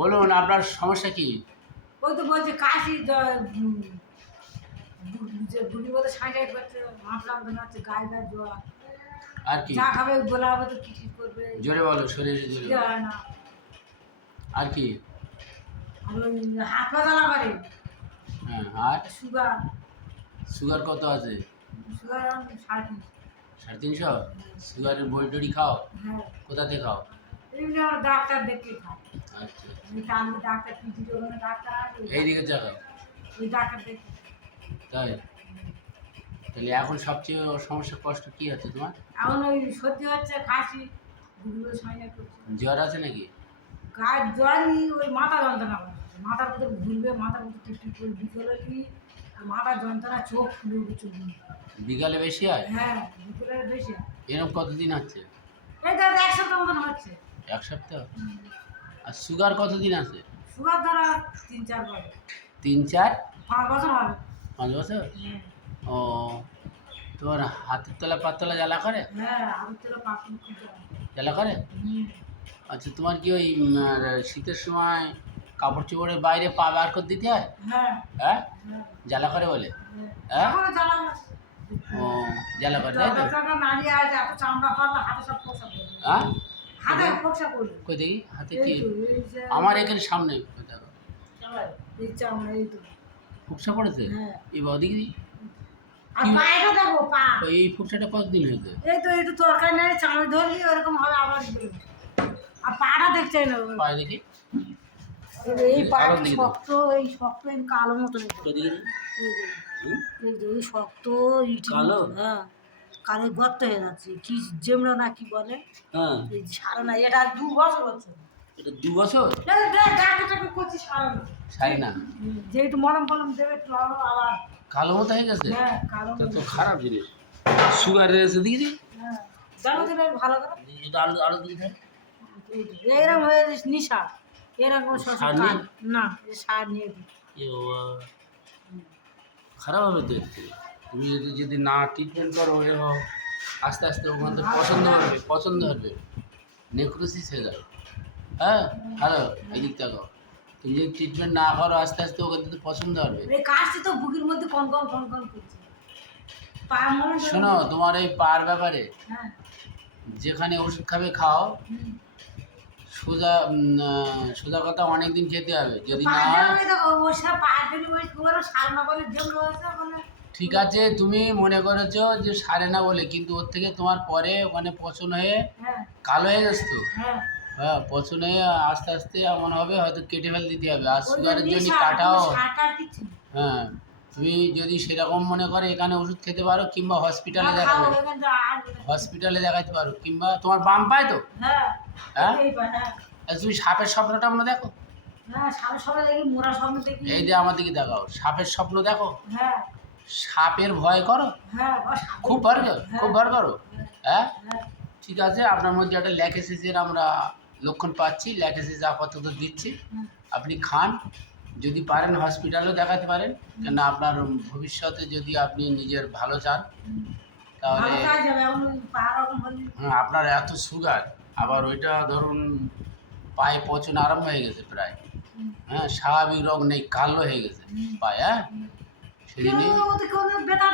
বলুন আপনার সমস্যা কি? ওই তো বলছে কাশি বুড়ি বলতে সাঁটাই করছে, মাথা যন্ত্রণা হচ্ছে, গায়ে গায়ে জ্বর, আর কি? যা খাবে গোলা হবে তো কি করবে, জোরে বলো, শরীরে জোরে বলো। হয় না। আর কি? আর ওই হাত পা জ্বালা করে। হ্যাঁ, আর সুগার। সুগার কত আছে? সুগার 350। 350? সুগারের বড়ি টড়ি খাও? হ্যাঁ, কোথা থেকে খাও? এমনি আমার ডাক্তার দেখে খাই। আচ্ছা, আমি ডাক্তার পিজি ওখানে ডাক্তার আছে, এইদিকে যাও। ওই ডাক্তার দেখে। তাই? তাহলে এখন সবচেয়ে সমস্যা কষ্ট কি হচ্ছে তোমার? এখন ওই সর্দি হচ্ছে, কাশি, বুড়িগুলো সাইনা করছে। জ্বর আছে নাকি? গায়ের জ্বরই, ওই মাথা যন্ত্রণা করে, মাথার মধ্যে ঘুরবে, মাথার মধ্যে টিপটিপ করে বিকেলে কি মাথা যন্ত্রণা, চোখ ফুলে উঠে চোখ। বিকালে বেশি হয়? হ্যাঁ, বিকেলে বেশি। এরকম কতদিন হচ্ছে? এই তো 1 সপ্তাহ মতন হচ্ছে। 1 সপ্তাহ? আর সুগার কতদিন আছে? সুগার ধরা 3-4 বছর। 3-4? 5 বছর হবে। 5 বছর? হ্যাঁ, ও, তোমার হাতের তলা পায়ের তলা জ্বালা করে? হ্যাঁ, আমি তো পাখি খুব জ্বালা করে? আচ্ছা, তোমার কি ওই শীতের সময় কাপড় চোপড়ের বাইরে পা বার করে দিতে হয়? হ্যাঁ, হ্যাঁ, হ্যাঁ, জ্বালা করে বলে? হ্যাঁ। হ্যাঁ, এখনো জ্বালা আছে। ও, জ্বালা করে তাই তো? যতটা নাড়িয়ে আছে, এত চামড়া পারলে হাতে সব ফোসা পড়বে। হ্যাঁ, হাতে ফোসা পড়বে। কই দেখি হাতে এই কি? তো, এই যে আমার এখানে সামনে কই দেখো, এই চামড়া, এই তো। ফুকসা পড়েছে? হ্যাঁ। এই বাবা দেখি আর পায়েটা দেখো, পা। এই ফুকসাটা কতদিন হয়েছে? এই তো একটু তরকারি নেড়ে চামড়া ধরলি ওরকম হবে আবার গেলো। আর পাটা দেখতে না, পায়ে দেখি, এই পাটা আবার দেখি তো। শক্ত, এই শক্ত, এই কালো মতো। কই দেখি? এই যে, হুম? এই যে, এই শক্ত ইটের কালো? মতো, হ্যাঁ, কালে গর্ত হয়ে যাচ্ছে, কি যেমন না কি বলে, হ্যাঁ, এই যে সারা না, এটা 2 বছর হচ্ছে। এটা 2 বছর? ডাক্তারটাকে করছি সারা না। সারি না? যে একটু মলম ফলম দেবে, একটু লাগাবো আবার। কালো মতো হয়ে গেছে? হ্যাঁ, কালো তা তো খারাপ জিনিস। সুগার রয়েছে দেখি? হ্যাঁ, জানো দিলে ভালো করে। এটা আলু আলু দিকে খাই। এরকম হয়ে নিশা, এরকম সার শ্বশুর নিয়ে? না, সার নিয়ে দিই। এ বাবা, খারাপ হবে তো একটু। তুমি যদি না ট্রিটমেন্ট করো, এবং আস্তে আস্তে ওখান থেকে পছন্দ হবে, নেক্রোসিস হয়ে যাবে। হ্যাঁ, হ্যালো, এদিক থাকো। তুমি যদি ট্রিটমেন্ট না করো, আস্তে আস্তে ওখান থেকে পছন্দ হবে। এই কাশি তো বুকের মধ্যে কনকন কনকন করছে। পা মনে হয়- শোনো, তোমার এই পার ব্যাপারে হ্যাঁ, যেখানে ওষুধ খাবে খাও, হুম। সোজা কথা অনেকদিন খেতে হবে, যদি না পায়ে হয়। আমি তো ওর সাথে পায়ে ফেলি, ওই পুরো সারনা বলে যেমন হয়েছে বলে। ঠিক আছে, তুমি মনে করেছো যে সারে না বলে, কিন্তু ওর থেকে তোমার পরে ওখানে পচন হয়ে হ্যাঁ, কালো হয়ে গেছে তো। হ্যাঁ, হ্যাঁ, পচন হয়ে আস্তে আস্তে এমন হবে, হয়তো কেটে ফেল দিতে হবে। আর ওই সুগারের জন্য নেশা, কাটাও। কোনো সারটার কিচ্ছু নেই। হ্যাঁ, তুমি যদি সেরকম মনে করে এখানে ওষুধ খেতে পারো, কিংবা হসপিটালে খাও, দেখাবে, এখানে তো আর হসপিটালে দেখাতে পারো, কিংবা তোমার বাম পায় তো। হ্যাঁ, হ্যাঁ, এই পা, হ্যাঁ, আর তুমি সাপের স্বপ্নটা আমরা দেখো। হ্যাঁ, সারা সবাই দেখি, মোরা স্বপ্ন দেখি। এই যে আমার দিকে দেখাও, সাপের স্বপ্ন দেখো। হ্যাঁ, সাপের ভয় করো? হ্যাঁ, ও সাপে- খুব ভয় করো? খুব ভয় করো? হ্যাঁ, হ্যাঁ, ঠিক আছে, আপনার মধ্যে একটা ল্যাকেসিসের আমরা লক্ষণ পাচ্ছি, ল্যাকেসিস আপাতত দিচ্ছি, হুম। আপনি খান। যদি পারেন হসপিটালেও দেখাতে পারেন, কেন আপনার ভবিষ্যতে যদি আপনি নিজের ভালো চান, তাহলে ভালো কাজ হবে, এমন পা রকম হলে। আপনার এত সুগার, আবার ওইটা ধরুন পায়ে পচন আরম্ভ হয়ে গেছে প্রায়। হ্যাঁ, স্বাভাবিক রোগ নেই, কালো হয়ে গেছে পায়ে। হ্যাঁ, সেদিনই কেউ ওদের কোনো ব্যথা